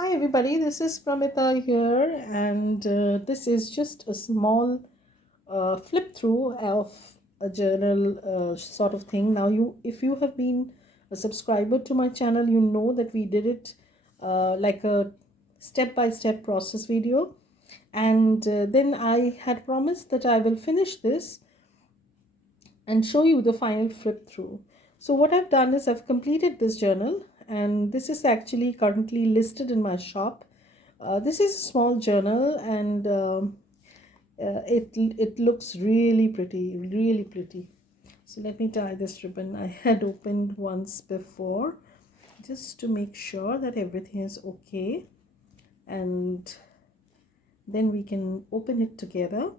Hi everybody, this is Pramita here, and this is just a small flip through of a journal sort of thing. Now, if you have been a subscriber to my channel, you know that we did it like a step-by-step process video, and then I had promised that I will finish this and show you the final flip through. So what I've done is I've completed this journal, and this is actually currently listed in my shop. This is a small journal, and it looks really pretty. So let me tie this ribbon. I had opened once before just to make sure that everything is okay, and then we can open it together.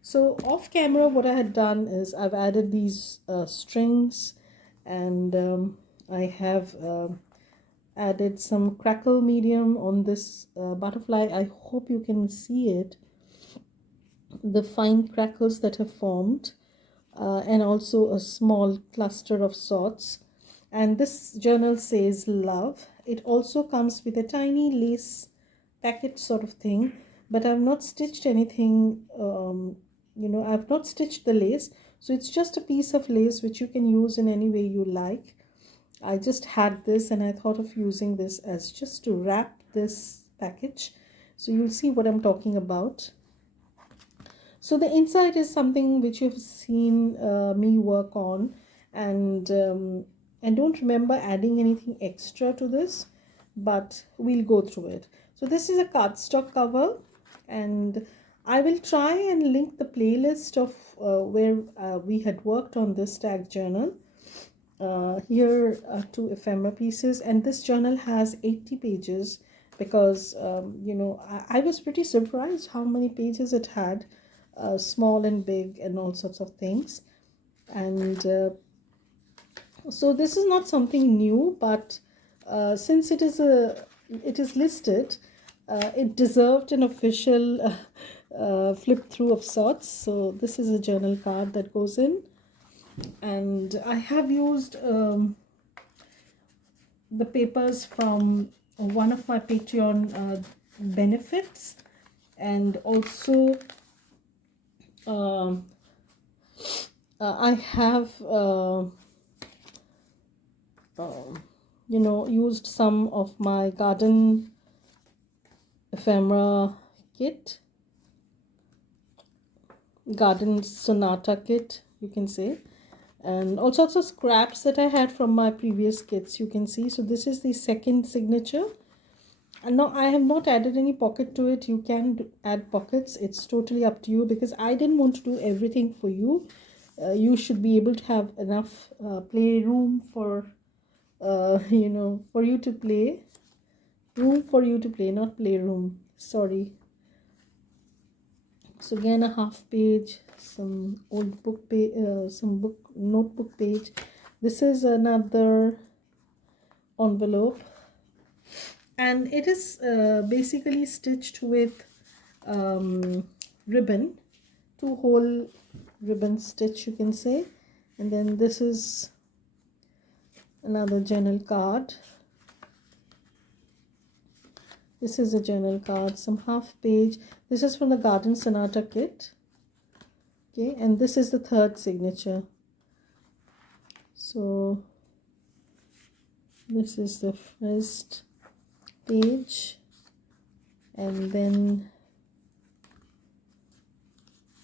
So off camera, what I had done is I've added these strings, and I have added some crackle medium on this butterfly. I hope you can see it, the fine crackles that have formed, and also a small cluster of sorts. And this journal says love. It also comes with a tiny lace packet sort of thing, but I've not stitched anything. I've not stitched the lace, so it's just a piece of lace which you can use in any way you like. I just had this and I thought of using this as just to wrap this package, so you'll see what I'm talking about. So the inside is something which you've seen me work on, and I don't remember adding anything extra to this, but we'll go through it. So this is a cardstock cover, and I will try and link the playlist of where we had worked on this tag journal. Here are two ephemera pieces, and this journal has 80 pages because I was pretty surprised how many pages it had, small and big and all sorts of things. And so this is not something new, but since it is listed, it deserved an official flip through of sorts. So this is a journal card that goes in, and I have used the papers from one of my Patreon benefits, and also I have used some of my garden ephemera kit, garden sonata kit, you can say, and all sorts of scraps that I had from my previous kits, you can see. So this is the second signature, and now I have not added any pocket to it. You can add pockets, it's totally up to you, because I didn't want to do everything for you. You should be able to have enough playroom for for you to play, room for you to play, not playroom, sorry. So again, a half page, some old book page, some book notebook page. This is another envelope, and it is basically stitched with ribbon, two whole ribbon stitch, you can say. And then this is another journal card. This is a journal card, some half page. This is from the Garden Sonata kit. Okay, and this is the third signature. So this is the first page, and then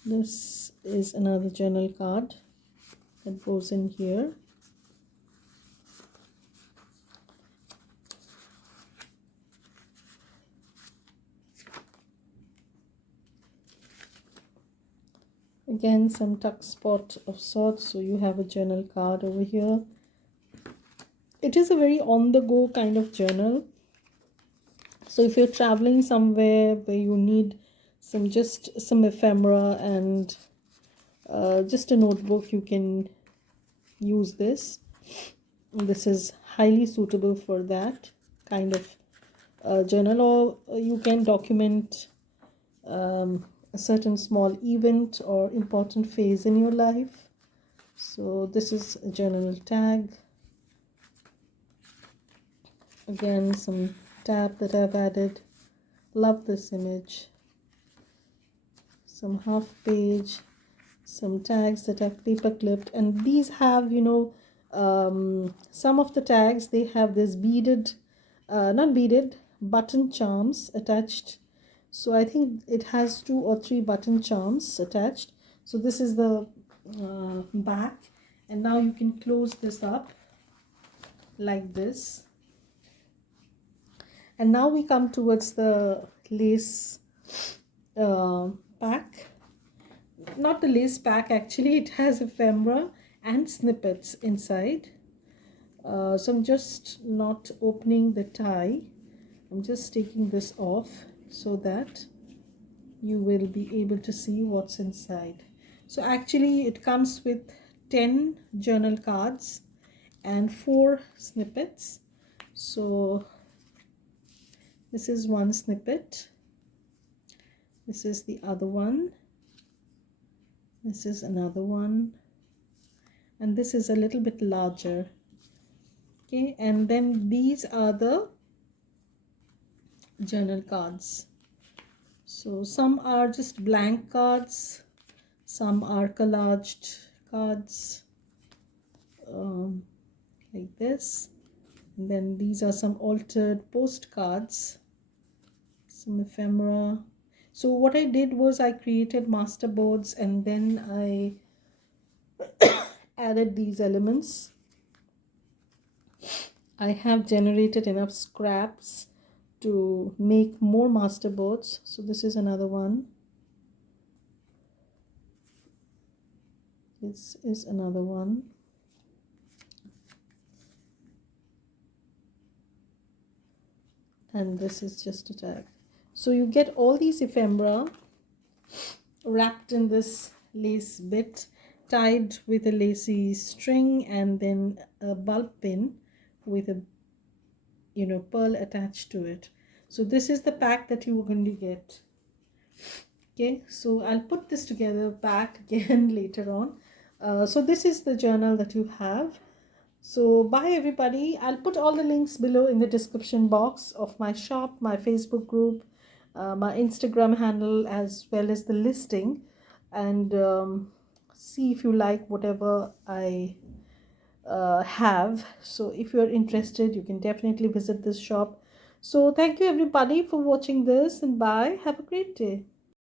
this is another journal card that goes in here. Again, some tuck spot of sorts, so you have a journal card over here. It is a very on-the-go kind of journal. So if you're traveling somewhere where you need just some ephemera and just a notebook, you can use this. This is highly suitable for that kind of journal, or you can document a certain small event or important phase in your life. So this is a journal tag. Again, some tab that I've added. Love this image. Some half page, some tags that I've paper clipped, and these have, you know, some of the tags, they have this beaded, not beaded, button charms attached. So I think it has 2 or 3 button charms attached. So this is the back, and now you can close this up like this. And now we come towards the lace pack. Not the lace pack, actually it has ephemera and snippets inside. So I'm just not opening the tie. I'm just taking this off so that you will be able to see what's inside. So actually it comes with 10 journal cards and 4 snippets. So this is one snippet, this is the other one, this is another one, and this is a little bit larger. Okay, and then these are the journal cards. So some are just blank cards, some are collaged cards, like this, and then these are some altered postcards, some ephemera. So what I did was I created master boards, and then I added these elements. I have generated enough scraps to make more master boards. So this is another one. This is another one. And this is just a tag. So you get all these ephemera wrapped in this lace bit, tied with a lacy string, and then a bulb pin with a, you know, pearl attached to it. So this is the pack that you are going to get. Okay, so I'll put this together back again later on. So this is the journal that you have. So bye everybody. I'll put all the links below in the description box of my shop, my Facebook group, my Instagram handle, as well as the listing, and see if you like whatever I have. So if you're interested, you can definitely visit this shop. So thank you everybody for watching this, and bye. Have a great day.